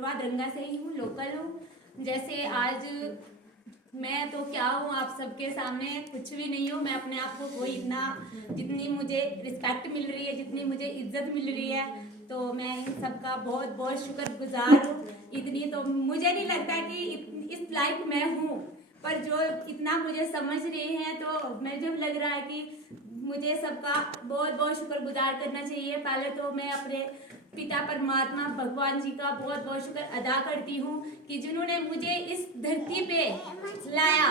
प्रभा दरंगा से ही हूँ, लोकल हूँ। जैसे आज मैं तो क्या हूँ आप सबके सामने, कुछ भी नहीं हूँ। मैं अपने आप को कोई इतना, जितनी मुझे रिस्पेक्ट मिल रही है, जितनी मुझे इज्जत मिल रही है, तो मैं इन सबका बहुत बहुत शुक्रगुजार हूँ। इतनी तो मुझे नहीं लगता कि इस लायक मैं हूँ, पर जो इतना मुझे समझ रहे हैं तो मुझे लग रहा है कि मुझे सबका बहुत बहुत शुक्रगुजार करना चाहिए। पहले तो मैं अपने पिता परमात्मा भगवान जी का बहुत बहुत शुक्र अदा करती हूँ कि जिन्होंने मुझे इस धरती पे लाया,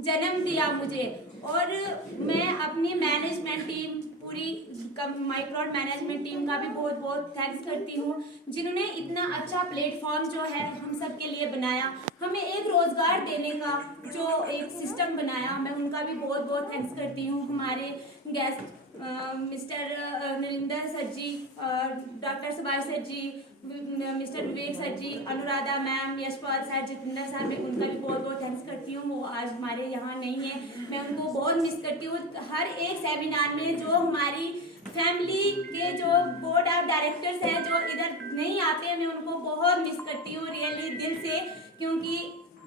जन्म दिया मुझे। और मैं अपनी मैनेजमेंट टीम, पूरी माइक्रोड मैनेजमेंट टीम का भी बहुत बहुत थैंक्स करती हूँ, जिन्होंने इतना अच्छा प्लेटफॉर्म जो है हम सब के लिए बनाया, हमें एक रोजगार देने का जो एक सिस्टम बनाया, मैं उनका भी बहुत बहुत थैंक्स करती हूँ। हमारे guest mister Narinder sir ji, doctor Subhash sir ji, mister Vivek sir ji, Anuradha ma'am, Yashpal sir, Jitendra sir, मैं उनका भी बहुत बहुत थैंक्स करती हूँ। वो आज हमारे यहाँ नहीं है, मैं उनको बहुत मिस करती हूँ। हर एक सेमिनार में जो हमारी फैमिली के जो बोर्ड ऑफ डायरेक्टर्स हैं जो इधर नहीं आते हैं, मैं उनको बहुत मिस करती हूँ रियली दिल से, क्योंकि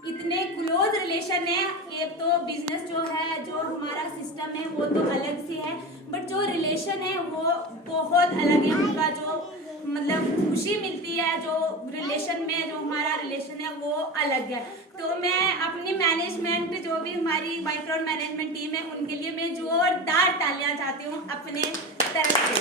इतने क्लोज रिलेशन है। एक तो बिजनेस जो है, जो हमारा सिस्टम है वो तो अलग से है, बट जो रिलेशन है वो बहुत अलग है। उनका जो मतलब खुशी मिलती है, जो रिलेशन में जो हमारा रिलेशन है वो अलग है। तो मैं अपनी मैनेजमेंट, जो भी हमारी माइक्रो मैनेजमेंट टीम है, उनके लिए मैं जोरदार तालियां चाहती हूँ अपने तरफ से।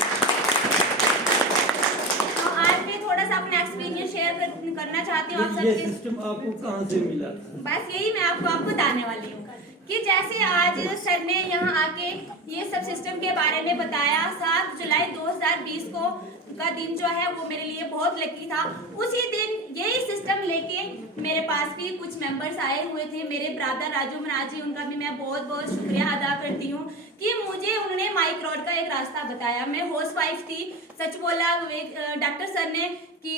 तो आज मैं थोड़ा सा अपना एक्सपीरियंस शेयर करना चाहती हूँ आप सबके। ये सिस्टम आपको कहाँ से मिला? बस यही मैं आपको बताने वाली हूँ कि जैसे आज सर ने यहाँ आके ये सब सिस्टम के बारे में बताया। 7 जुलाई 2020 को का दिन जो है वो मेरे लिए बहुत लकी था। उसी दिन यही सिस्टम लेके मेरे पास भी कुछ मेंबर्स आए हुए थे, मेरे ब्रदर राजू महाराज जी, उनका भी मैं बहुत बहुत शुक्रिया अदा करती हूँ कि मुझे उन्होंने माइक रोड का एक रास्ता बताया। मैं हाउस वाइफ थी, सच बोला डॉक्टर सर ने कि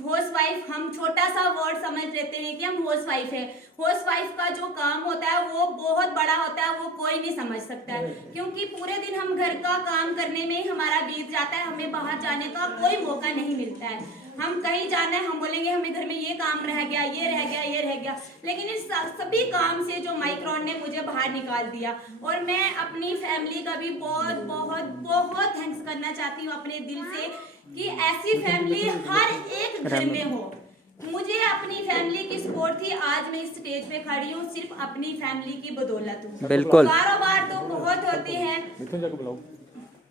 हाउस वाइफ, हम छोटा सा वर्ड समझ लेते हैं कि हम हाउस वाइफ है। हाउस वाइफ का जो काम होता है वो बहुत बड़ा होता है, वो कोई नहीं समझ सकता है, क्योंकि पूरे दिन हम घर का काम करने में ही हमारा बीत जाता है, हमें बाहर जाने का कोई मौका नहीं मिलता है। हम कहीं जाना है, हम बोलेंगे हमें घर में ये काम रह गया, ये रह गया, ये रह गया, लेकिन इस सभी काम से जो माइक्रोन ने मुझे बाहर निकाल दिया। और मैं अपनी फैमिली का भी बहुत बहुत बहुत थैंक्स करना चाहती हूँ अपने दिल से कि ऐसी फैमिली हर एक घर में हो। मुझे अपनी फैमिली की सपोर्ट थी, आज मैं इस स्टेज पे खड़ी हूँ सिर्फ अपनी फैमिली की बदौलत हूँ। बिल्कुल। कारोबार तो बहुत होते हैं,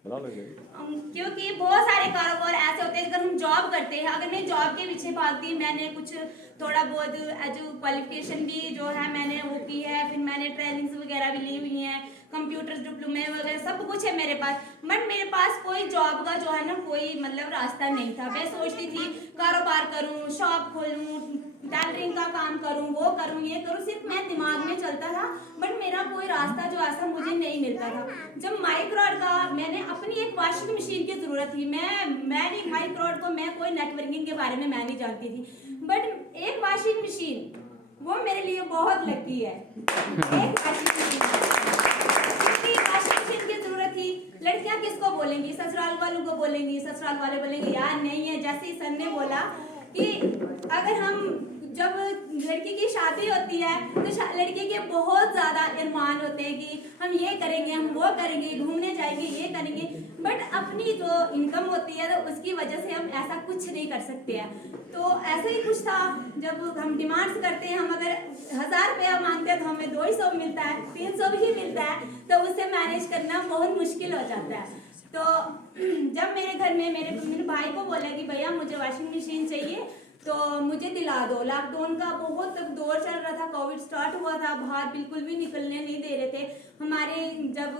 क्योंकि बहुत सारे कारोबार ऐसे होते हैं। अगर हम जॉब करते हैं, अगर मैं जॉब के पीछे भागती, मैंने कुछ थोड़ा बहुत एजू क्वालिफिकेशन भी जो है मैंने वो की है, फिर मैंने ट्रेनिंग्स वगैरह भी ली हुई हैं, कंप्यूटर डिप्लोमे वगैरह सब कुछ है मेरे पास, बट मेरे पास कोई जॉब का जो है ना कोई मतलब रास्ता नहीं था। मैं सोचती थी कारोबार करूं, शॉप खोलूं, टेलरिंग का काम करूं, वो करूं, ये करूं, सिर्फ मैं दिमाग में चलता था, बट मेरा कोई रास्ता जो ऐसा मुझे नहीं मिलता था। जब माइक्रोड का मैंने अपनी एक वॉशिंग मशीन की जरूरत थी, मैं माइक्रोड को, मैं कोई नेटवर्किंग के बारे में मैं नहीं जानती थी, बट एक वॉशिंग मशीन वो मेरे लिए बहुत लकी है। एक वॉशिंग मशीन की जरूरत थी। लड़कियां किसको बोलेंगी? ससुराल वालों को बोलेंगी, ससुराल वाले बोलेंगे यार नहीं है। जैसे ही सर ने बोला कि अगर हम, जब लड़की की शादी होती है तो लड़की के बहुत ज़्यादा अरमान होते हैं कि हम ये करेंगे, हम वो करेंगे, घूमने जाएंगे, ये करेंगे, बट अपनी जो इनकम होती है तो उसकी वजह से हम ऐसा कुछ नहीं कर सकते हैं। तो ऐसा ही कुछ था, जब हम डिमांड्स करते हैं, हम अगर 1000 रुपया मांगते हैं तो हमें 200 मिलता है, 300 भी मिलता है, तो उससे मैनेज करना बहुत मुश्किल हो जाता है। तो जब मेरे घर में मेरे भाई को बोला कि भैया मुझे वॉशिंग मशीन चाहिए तो मुझे दिला दो। लॉकडाउन का बहुत दौर चल रहा था, कोविड स्टार्ट हुआ था, बाहर बिल्कुल भी निकलने नहीं दे रहे थे हमारे। जब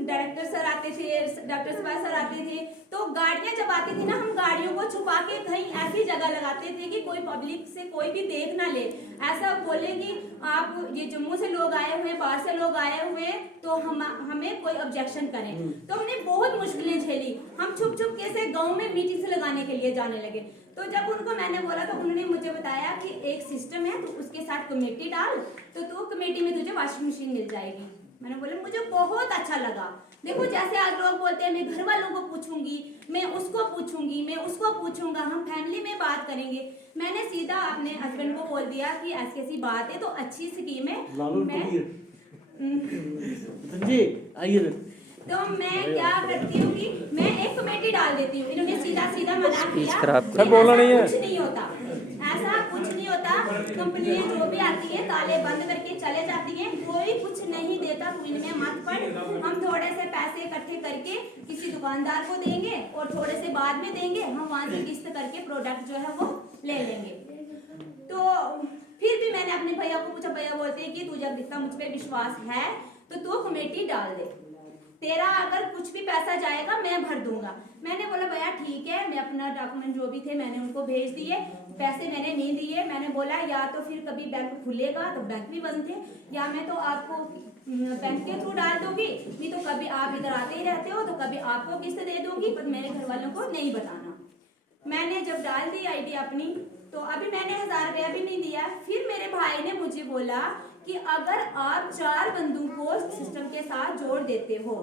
डायरेक्टर सर आते थे, डॉक्टर सुभाष सर आते थे, तो गाड़ियां जब आती थी ना, हम गाड़ियों को छुपा के कहीं ऐसी जगह लगाते थे कि कोई पब्लिक से कोई भी देख ना ले। ऐसा बोले कि आप ये जम्मू से लोग आए हुए, बाहर से लोग आए हुए, तो हमें कोई ऑब्जेक्शन करें। तो हमने बहुत मुश्किलें झेली, हम छुप छुप कैसे गाँव में मीटिंग से लगाने के लिए जाने लगे। तो जब उनको मैंने बोला तो उन्होंने मुझे बताया कि एक सिस्टम है, तो उसके साथ कमेटी डाल, तो कमेटी में तुझे वॉशिंग मशीन मिल जाएगी। मैंने बोला मुझे बहुत अच्छा लगा, देखो जैसे आज लोग बोलते हैं मैं घर वालों को पूछूंगी, मैं उसको पूछूंगी, मैं उसको पूछूंगा, हम फैमिली में बात करेंगे। मैंने सीधा अपने हस्बैंड को बोल दिया कि ऐसी ऐसी बात है, तो अच्छी स्कीम है। तो मैं क्या करती हूँ कि मैं एक कमेटी डाल देती हूँ। इन्होंने सीधा सीधा मना किया, बोलना नहीं है। कुछ नहीं होता, ऐसा कुछ नहीं होता। कंपनी जो भी आती है ताले बंद करके चले जाती है, कोई कुछ नहीं देता, तू इनमें मत पड़। हम थोड़े से पैसे इकट्ठे करके किसी दुकानदार को देंगे और थोड़े से बाद में देंगे, हम वहां से किस्त करके प्रोडक्ट जो है वो ले लेंगे। तो फिर भी मैंने अपने भैया को पूछा, भैया बोलते हैं कि तुझे इतना मुझ पर विश्वास है तो तू कमेटी डाल दे, तेरा अगर कुछ भी पैसा जाएगा मैं भर दूंगा। मैंने बोला भैया ठीक है, मैं अपना डॉक्यूमेंट जो भी थे मैंने उनको भेज दिए, पैसे मैंने नहीं दिए। मैंने बोला या तो फिर कभी बैंक खुलेगा तो बैंक भी बंद थे, या मैं तो आपको बैंक के थ्रू डाल दूंगी, नहीं तो कभी आप इधर आते ही रहते हो तो कभी आपको किस्त दे दूंगी, पर मेरे घर वालों को नहीं बताना। मैंने जब डाल दी आईडी अपनी, तो अभी मैंने 1000 रुपया भी नहीं दिया। फिर मेरे भाई ने मुझे बोला कि अगर आप 4 बंदों को सिस्टम के साथ जोड़ देते हो,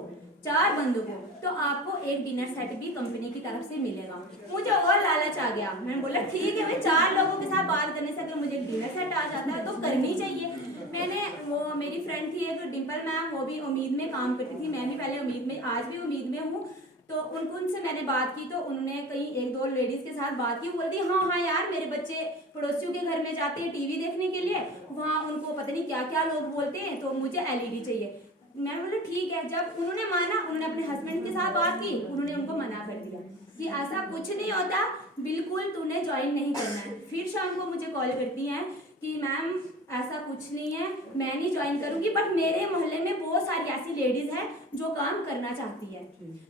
4 बंदों को, तो आपको एक डिनर सेट भी कंपनी की तरफ से मिलेगा। मुझे और लालच आ गया, मैंने बोला ठीक है भाई, 4 लोगों के साथ बात करने से अगर मुझे डिनर सेट आ जाता है तो करनी चाहिए। मैंने वो मेरी फ्रेंड थी एक डिम्पल मैम, वो भी उम्मीद में काम करती थी, मैं भी पहले उम्मीद में, आज भी उम्मीद में हूँ। तो उनसे मैंने बात की, तो उन्होंने कई 1-2 लेडीज के साथ बात की, बोलती हाँ यार मेरे बच्चे पड़ोसियों के घर में जाते हैं टीवी देखने के लिए, वहाँ उनको पता नहीं क्या क्या लोग बोलते हैं, तो मुझे एलईडी चाहिए। मैंने बोला ठीक है। जब उन्होंने माना, उन्होंने अपने हस्बैंड के साथ बात की, उन्होंने उनको मना कर दिया कि ऐसा कुछ नहीं होता, बिल्कुल तूने ज्वाइन नहीं करना है। फिर शाम को मुझे कॉल करती हैं कि मैम ऐसा कुछ नहीं है, मैं नहीं ज्वाइन करूंगी, बट मेरे मोहल्ले में बहुत सारी ऐसी लेडीज हैं जो काम करना चाहती है,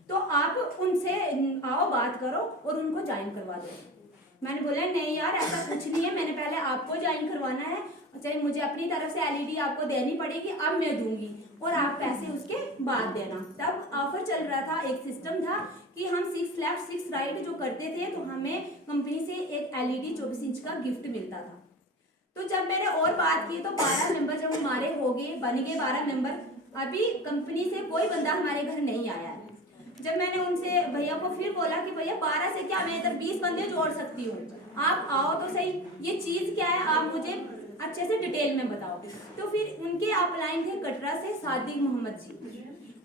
तो आप उनसे आओ बात करो और उनको ज्वाइन करवा दो। मैंने बोला नहीं यार ऐसा कुछ नहीं है, मैंने पहले आपको ज्वाइन करवाना है, चाहे मुझे अपनी तरफ से एलईडी आपको देनी पड़ेगी, अब मैं दूंगी और आप पैसे उसके बाद देना। तब ऑफर चल रहा था, एक सिस्टम था कि हम 6 लेफ्ट 6 राइट जो करते थे तो हमें कंपनी से एक एलईडी 24 इंच का गिफ्ट मिलता था। तो जब मैंने और बात की तो 12 मेंबर जब हमारे हो गए, बन गए 12 मेंबर, अभी कंपनी से कोई बंदा हमारे घर नहीं आया है। जब मैंने उनसे भैया को फिर बोला कि भैया 12 से क्या, मैं इधर 20 बंदे जोड़ सकती हूँ, आप आओ तो सही, ये चीज़ क्या है आप मुझे अच्छे से डिटेल में बताओ। तो फिर उनके अपलाइन थे कटरा से सादिक मोहम्मद जी,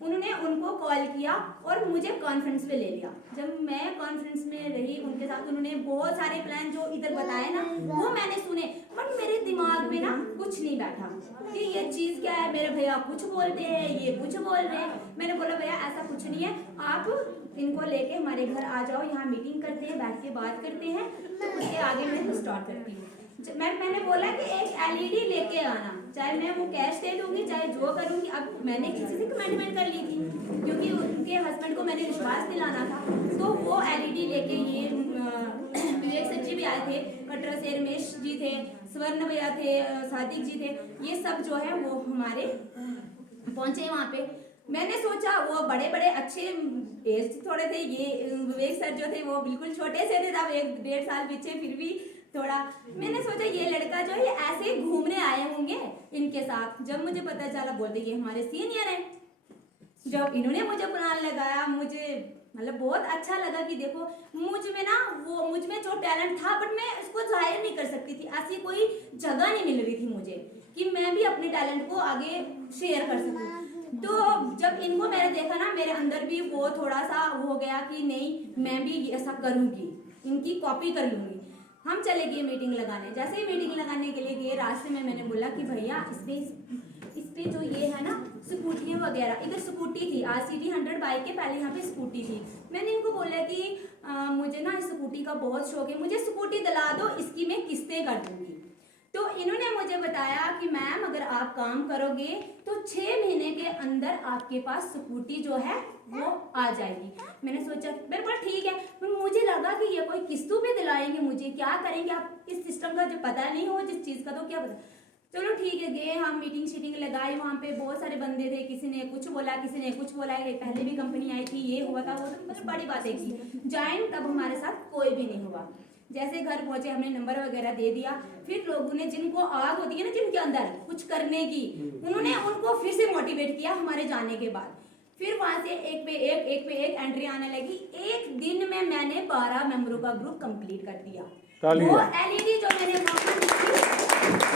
उन्होंने उनको कॉल किया और मुझे कॉन्फ्रेंस पे ले लिया। जब मैं कॉन्फ्रेंस में रही उनके साथ, उन्होंने बहुत सारे प्लान जो इधर बताए ना वो मैंने सुने, बट मेरे दिमाग में ना कुछ नहीं बैठा कि ये चीज़ क्या है। मेरे भैया कुछ बोलते हैं, ये कुछ बोल रहे हैं। मैंने बोला भैया ऐसा कुछ नहीं है, आप इनको लेके हमारे घर आ जाओ, यहाँ मीटिंग करते हैं, बैठ के बात करते हैं, तो उसके आगे मैं स्टार्ट करती हूँ। मैंने बोला कि एक एलईडी लेके आना, चाहे मैं वो कैश दे दूंगी चाहे जो करूंगी। अब मैंने किसी से कमिटमेंट कर ली थी क्योंकि उनके हस्बैंड को मैंने विश्वास दिलाना था, तो वो एलईडी लेके ये विवेक सर जी भी आए थे, कटरा से रमेश जी थे, स्वर्ण भैया थे, सादिक जी थे, ये सब जो है वो हमारे पहुंचे वहाँ पे। मैंने सोचा वो बड़े बड़े अच्छे एज थोड़े थे, ये विवेक सर जो थे वो बिल्कुल छोटे से थे, तब 1-1.5 साल पीछे, फिर भी थोड़ा मैंने सोचा ये लड़का जो है ये ऐसे घूमने आए होंगे इनके साथ। जब मुझे पता चला, बोलते ये हमारे सीनियर हैं। जब इन्होंने मुझे प्लान लगाया, मुझे मतलब बहुत अच्छा लगा कि देखो मुझ में ना वो मुझ में जो टैलेंट था, बट मैं उसको जाहिर नहीं कर सकती थी, ऐसी कोई जगह नहीं मिल रही थी मुझे कि मैं भी अपने टैलेंट को आगे शेयर कर सकूं। तो जब इनको मैंने देखा ना, मेरे अंदर भी वो थोड़ा सा हो गया कि नहीं मैं भी ऐसा करूंगी, इनकी कॉपी कर लूंगी। हम चले गए मीटिंग लगाने। जैसे ही मीटिंग लगाने के लिए गए, रास्ते में मैंने बोला कि भैया इस पे जो ये है ना स्कूटी वगैरह, इधर स्कूटी थी, RCD 100 बाइक के पहले यहाँ पे स्कूटी थी। मैंने इनको बोला कि मुझे ना इस स्कूटी का बहुत शौक है, मुझे स्कूटी दिला दो, इसकी मैं किस्तें कर दूंगी। तो इन्होंने मुझे बताया कि मैम अगर आप काम करोगे तो 6 महीने के अंदर आपके पास स्कूटी जो है वो आ जाएगी। मैंने सोचा बिल्कुल ठीक है, मुझे लगा कि ये कोई किस्तों पे दिलाएंगे, मुझे क्या करेंगे, आप इस सिस्टम का जो पता नहीं हो जिस चीज़ का, तो क्या पता। चलो ठीक है, गए हम, मीटिंग शीटिंग लगाई, वहाँ पे बहुत सारे बंदे थे, किसी ने कुछ बोला, किसी ने कुछ बोला, पहले भी कंपनी आई थी, ये हुआ था वो, तो मतलब बड़ी बातें की। ज्वाइन तब हमारे साथ कोई भी नहीं हुआ। जैसे घर पहुंचे हमने नंबर वगैरह दे दिया, फिर लोगों ने जिनको आग होती है ना जिनके अंदर कुछ करने की, उन्होंने उनको फिर से मोटिवेट किया हमारे जाने के बाद। फिर वहां से एक पे एक एंट्री आने लगी। एक दिन में मैंने 12 मेंबरों का ग्रुप कंप्लीट कर दिया। वो एलईडी जो मैंने वहां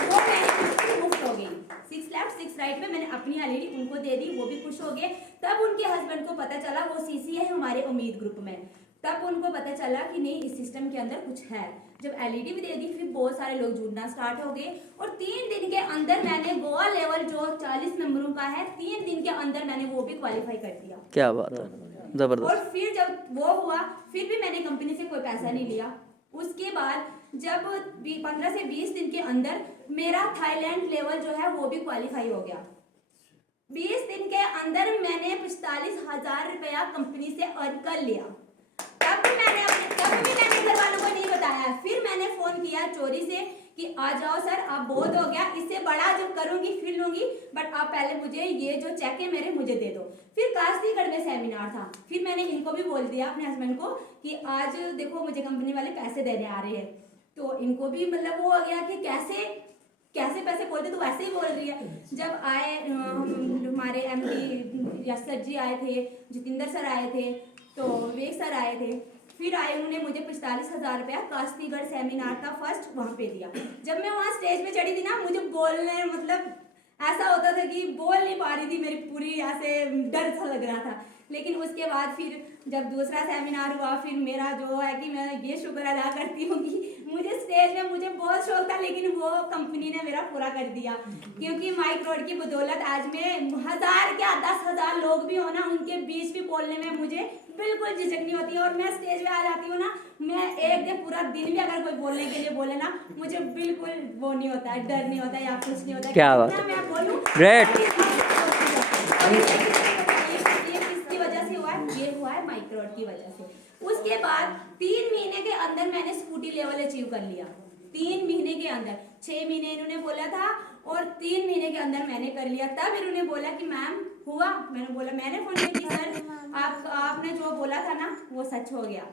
वो मैंने मुफ्त हो गई। 6 लेफ्ट 6 राइट में मैंने अपनी एलईडी उनको दे दी, वो भी खुश हो गए। तब उनके हस्बैंड को पता चला, वो सीसी है हमारे उम्मीद ग्रुप में, तब उनको पता चला कि नहीं इस सिस्टम के अंदर कुछ है। जब एलईडी भी दे दी फिर बहुत सारे लोग जुड़ना स्टार्ट हो गए और 3 दिन के अंदर मैंने गोवा लेवल जो 40 मेंबरों का है 3 दिन के अंदर मैंने वो भी क्वालिफाई कर दिया। क्या बात है, जबरदस्त। और फिर जब वो हुआ फिर भी मैंने कंपनी से कोई पैसा नहीं लिया। उसके बाद जब 15 से 20 दिन के अंदर मेरा थाईलैंड लेवल जो है वो भी क्वालिफाई हो गया। 20 दिन के अंदर मैंने 45,000 रुपया कंपनी से अर्न कर लिया। तब भी मैंने घर वालों को नहीं बताया। फिर मैंने फोन किया चोरी से कि आ जाओ सर, आप बहुत हो गया, इससे बड़ा जब करूंगी फिर लूंगी, बट आप पहले मुझे ये जो चेक है मेरे मुझे दे दो। फिर काशीगढ़ में सेमिनार था, फिर मैंने इनको भी बोल दिया अपने हस्बैंड को कि आज देखो मुझे कंपनी वाले पैसे देने आ रहे हैं। तो इनको भी मतलब वो हो गया कि कैसे पैसे बोलते, तो वैसे ही बोल रही है। जब आए हमारे एमडी यश सर जी आए थे, जितेंद्र सर आए थे, तो विवेक सर आए थे, फिर आए उन्होंने मुझे 45,000 रुपया काशीगढ़ सेमिनार का फर्स्ट वहां पे दिया। जब मैं वहां स्टेज पे चढ़ी थी ना, मुझे बोलने मतलब ऐसा होता था कि बोल नहीं पा रही थी, मेरी पूरी ऐसे डर सा लग रहा था। लेकिन उसके बाद फिर जब दूसरा सेमिनार हुआ, फिर मेरा जो है कि मैं ये शुक्र अदा करती हूँ कि मुझे स्टेज में मुझे बहुत शौक था, लेकिन वो कंपनी ने मेरा पूरा कर दिया। क्योंकि माइक रोड की बदौलत आज मैं 1000 क्या 10,000 लोग भी हो ना, उनके बीच भी बोलने में मुझे बिल्कुल झिझक नहीं होती है। और मैं स्टेज पे आ जाती हूँ ना, मैं एक दिन पूरा दिन भी अगर कोई बोलने के लिए बोले ना, मुझे बिल्कुल वो नहीं होता है, डर नहीं होता है या कुछ नहीं होता है। क्या बात है, मैं बोलूं ग्रेट। किसकी वजह से हुआ है? ये हुआ है माइक रोड की वजह से। उसके बाद 3 महीने के अंदर मैंने स्कूटी लेवल अचीव कर लिया। 3 महीने के अंदर, 6 महीने इन्होंने बोला था और 3 महीने के अंदर मैंने कर लिया। तब इन्होंने बोला कि मैम हुआ, मैंने बोला, मैंने फोन किया कि सर आपने जो बोला था ना वो सच हो गया।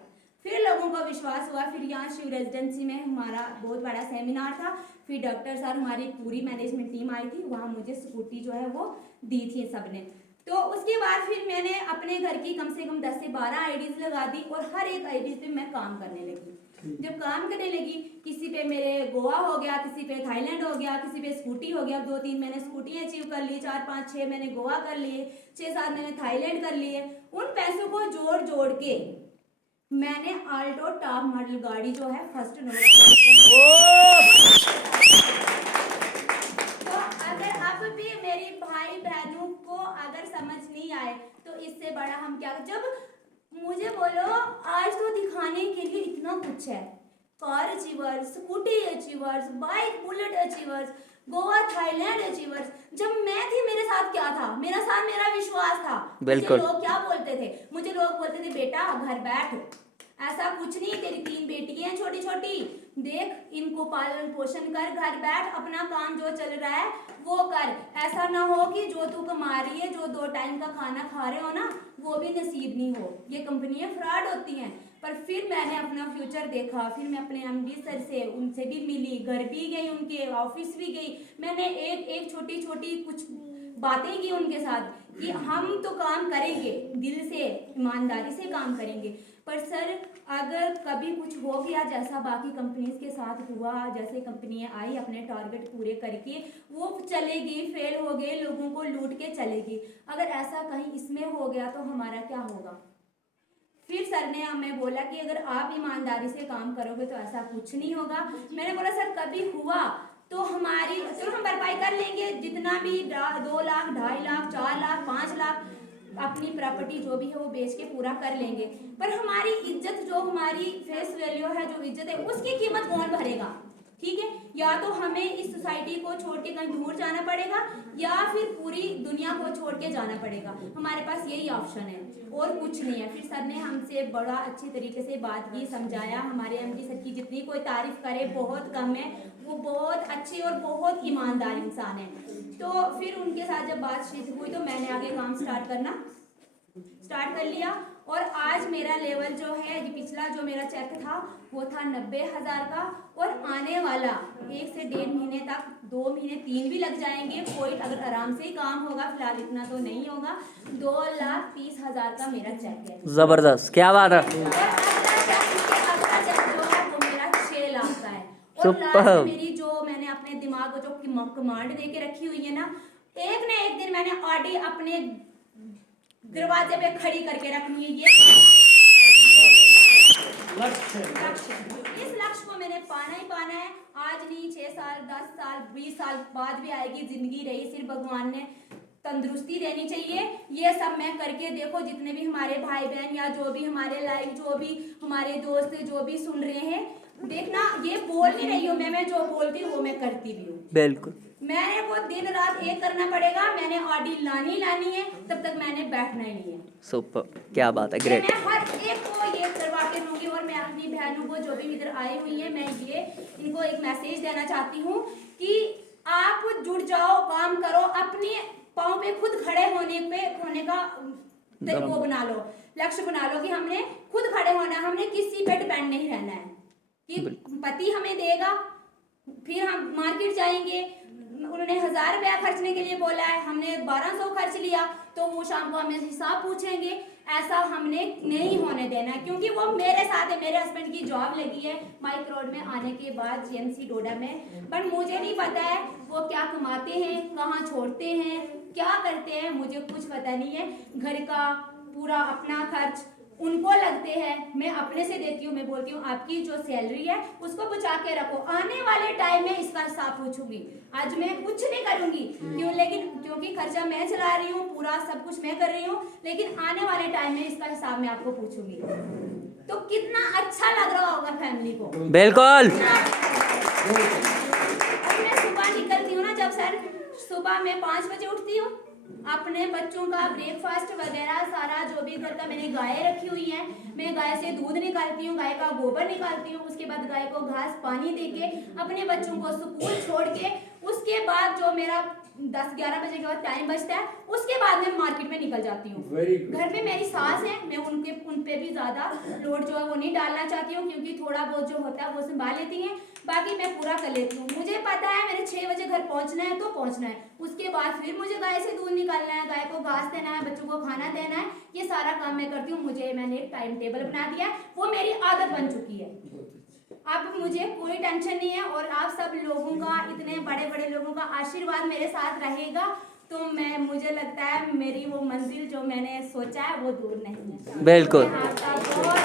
फिर लोगों का विश्वास हुआ। फिर यहाँ शिव रेजिडेंसी में हमारा बहुत बड़ा सेमिनार था, फिर डॉक्टर सर हमारी पूरी मैनेजमेंट टीम आई थी, वहाँ मुझे स्कूटी जो है वो दी थी सबने। तो उसके बाद फिर मैंने अपने घर की कम से कम 10 से 12 आईडीज लगा दी और हर एक आईडी पे मैं काम करने लगी। जब काम करने लगी, किसी पे मेरे गोवा हो गया, किसी पे थाईलैंड हो गया, किसी पे स्कूटी हो गया। 2-3 मैंने स्कूटी अचीव कर ली, 4-5-6 मैंने गोवा कर लिए, 6-7 मैंने थाईलैंड कर लिए। उन पैसों को जोड़ जोड़ के मैंने आल्टो टॉप मॉडल गाड़ी जो है फर्स्ट तो अगर अब भी मेरी भाई बहनों को अगर समझ नहीं आए तो इससे बड़ा हम क्या, जब मुझे बोलो आज तो दिखाने के लिए इतना कुछ है, car achievers, scooty achievers, bike bullet achievers, Goa Thailand achievers. जब मैं थी मेरे साथ क्या था? मेरा विश्वास था। मुझे लोग क्या बोलते थे? मुझे लोग बोलते थे बेटा घर बैठ, ऐसा कुछ नहीं, तेरी 3 बेटियां हैं छोटी छोटी, देख इनको पालन पोषण कर, घर बैठ, अपना काम जो चल रहा है वो कर। ऐसा ना हो कि जो तू कमा रही है, जो 2 टाइम का खाना खा रहे हो ना, वो भी नसीब नहीं हो। ये कंपनियां फ्रॉड होती हैं। पर फिर मैंने अपना फ्यूचर देखा, फिर मैं अपने एमडी सर से उनसे भी मिली, घर भी गई, उनके ऑफिस भी गई। मैंने एक छोटी छोटी कुछ बातें की उनके साथ कि हम तो काम करेंगे, दिल से ईमानदारी से काम करेंगे, पर सर अगर कभी कुछ हो गया जैसा बाकी कंपनीज के साथ हुआ, जैसे कंपनियां आई अपने टारगेट पूरे करके वो चलेगी, फेल हो गए, लोगों को लूट के चलेगी, अगर ऐसा कहीं इसमें हो गया तो हमारा क्या होगा? फिर सर ने हमें बोला कि अगर आप ईमानदारी से काम करोगे तो ऐसा कुछ नहीं होगा। मैंने बोला सर कभी हुआ तो हमारी चलो हम भरपाई कर लेंगे, जितना भी 2 लाख, 2.5 लाख, 4 लाख, 5 लाख अपनी प्रॉपर्टी जो भी है वो बेच के पूरा कर लेंगे, पर हमारी इज्जत, जो हमारी फेस वैल्यू है, जो इज्जत है, उसकी कीमत कौन भरेगा? ठीक है, या तो हमें इस सोसाइटी को छोड़ के कहीं दूर जाना पड़ेगा या फिर पूरी दुनिया को छोड़ के जाना पड़ेगा। हमारे पास यही ऑप्शन है और कुछ नहीं है। फिर सर ने हमसे बड़ा अच्छी तरीके से बात की, समझाया। हमारे एमडी सर की जितनी कोई तारीफ करे बहुत कम है, वो बहुत अच्छे और बहुत ईमानदार इंसान है। तो फिर उनके साथ जब बातचीत हुई तो मैंने आगे काम स्टार्ट कर लिया और आज मेरा लेवल जो है, पिछला जो मेरा चेक था वो था 90,000 का और आने वाला 1 से 1.5 महीने तक, 2 महीने 3 भी लग जाएंगे, कोई अगर आराम से ही काम होगा, फिलहाल इतना तो नहीं होगा। 2,30,000 का मेरा चेक है। जबरदस्त, क्या बात है। और अगला चेक जो है वो मेरा 6 लाख का है। और सुपर। लास्ट मेरी जो मैंने अपने दिमाग को जो कमांड दे के रखी हुई है ना, एक न एक दिन मैंने ऑडी अपने दरवाजे पे खड़ी करके रखनी है। ये लक्ष्य, इस लक्ष्य को मैंने पाना ही पाना है। आज नहीं, 6 साल, 10 साल, 20 साल बाद भी आएगी। जिंदगी रही, सिर्फ भगवान ने तंदुरुस्ती देनी चाहिए। ये सब मैं करके देखो, जितने भी हमारे भाई बहन या जो भी हमारे लाइव, जो भी हमारे दोस्त जो भी सुन रहे हैं, देखना ये बोल नहीं रही हूँ मैं जो बोलती हूँ वो मैं करती भी हूँ। बिल्कुल, मैंने वो दिन रात एक करना पड़ेगा। मैंने ऑडी लानी है, तब तक मैंने बैठना ही नहीं है। सुपर, क्या बात है, ग्रेट। मैं हर एक को ये करवा के दूंगी। और मैं अपनी बहनों को जो भी इधर आई हुई है, मैं ये इनको एक मैसेज देना चाहती हूँ कि आप जुड़ जाओ, काम करो, अपने पाँव पे खुद खड़े होने का वो बना लो, लक्ष्य बना लो कि हमने खुद खड़े होना, हमने किसी पे डिपेंड नहीं रहना है कि पति हमें देगा, फिर हम मार्केट जाएंगे, उन्होंने 1,000 रुपया खर्चने के लिए बोला है, हमने 1200 खर्च लिया, तो वो शाम को हमें हिसाब पूछेंगे। ऐसा हमने नहीं होने देना है, क्योंकि वो मेरे साथ है। मेरे हस्बैंड की जॉब लगी है माइक रोड में आने के बाद GMC डोडा में, बट मुझे नहीं पता है वो क्या कमाते हैं, कहाँ छोड़ते हैं, क्या करते हैं, मुझे कुछ पता नहीं है। घर का पूरा अपना खर्च उनको लगते हैं, मैं अपने से देती हूँ। मैं बोलती हूँ आपकी जो सैलरी है उसको बचा के रखो, आने वाले टाइम में इसका हिसाब पूछूंगी। आज मैं कुछ नहीं करूंगी क्योंकि खर्चा मैं चला रही हूँ, पूरा सब कुछ मैं कर रही हूँ, लेकिन आने वाले टाइम में इसका हिसाब मैं आपको पूछूंगी। तो कितना अच्छा लग रहा होगा फैमिली को। बिल्कुल। मैं सुबह निकलती हूँ ना, जब सर सुबह मैं 5 बजे उठती हूँ, अपने बच्चों का ब्रेकफास्ट वगैरह सारा जो भी घर का, मैंने गाय रखी हुई है, मैं गाय से दूध निकालती हूँ, गाय का गोबर निकालती हूँ, उसके बाद गाय को घास पानी देके अपने बच्चों को स्कूल छोड़ के, उसके बाद जो मेरा 10-11 बजे के बाद टाइम बचता है, उसके बाद मैं मार्केट में निकल जाती हूँ। घर में मेरी सास है, मैं उन पे भी ज्यादा लोड जो है वो नहीं डालना चाहती हूँ, क्योंकि थोड़ा बहुत जो होता है वो संभाल लेती हैं, बाकी मैं पूरा कर लेती हूँ। मुझे पता है मेरे 6 बजे घर पहुँचना है तो पहुँचना है, उसके बाद फिर मुझे गाय से दूध निकालना है, गाय को घास देना है, बच्चों को खाना देना है, ये सारा काम मैं करती हूँ। मैंने एक टाइम टेबल बना दिया है, वो मेरी आदत बन चुकी है। अब मुझे कोई टेंशन नहीं है, और आप सब लोगों का, इतने बड़े बड़े लोगों का आशीर्वाद मेरे साथ रहेगा, तो मुझे लगता है मेरी वो मंजिल जो मैंने सोचा है वो दूर नहीं है। बिल्कुल। आपका बहुत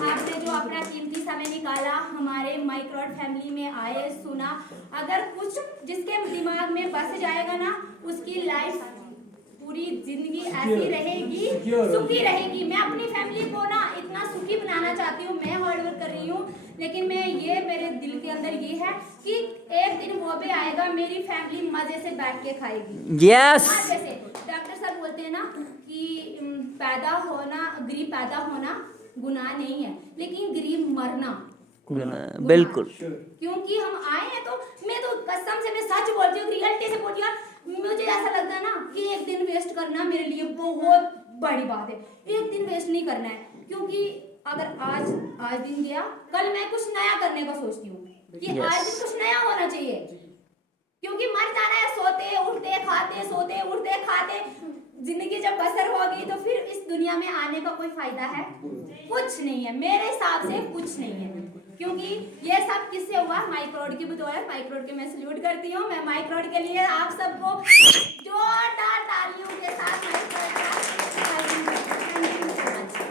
आपने जो अपना कीमती समय निकाला, हमारे माइक रॉड फैमिली में आए, सुना। अगर कुछ जिसके दिमाग में बस जाएगा ना, उसकी लाइफ पूरी जिंदगी ऐसी रहेगी, सुखी रहेगी। मैं अपनी फैमिली को ना इतना सुखी बनाना चाहती हूँ, मैं हार्ड वर्क कर रही हूँ, लेकिन मैं ये मेरे दिल के अंदर ये है कि एक दिन वो भी आएगा, मेरी फैमिली मजे से बैठ के खाएगी। यस। जैसे डॉक्टर साहब बोलते हैं ना कि गरीब पैदा होना गुनाह नहीं है, लेकिन गरीब मरना बिल्कुल। क्योंकि हम आए हैं, तो मैं तो कसम से, मैं सच बोलती हूँ, रियलिटी से बोलती हूँ। मुझे ऐसा लगता है ना कि एक दिन वेस्ट करना मेरे लिए बहुत बड़ी बात है। एक दिन वेस्ट नहीं करना है, क्योंकि अगर आज दिन गया, कल मैं कुछ नया करने का सोचती हूँ कि आज दिन कुछ नया होना चाहिए, क्योंकि मर जाना है सोते उठते खाते, सोते उठते खाते। जिंदगी जब बसर होगी तो फिर इस दुनिया में आने का कोई फायदा है? कुछ नहीं है, मेरे हिसाब से कुछ नहीं है। क्योंकि ये सब किससे हुआ? माइक रोड की बदौलत। माइक रोड के मैं सल्यूट करती हूँ। मैं माइक रोड के लिए आप सबको जोरदार तालियों के साथ माइक रोड का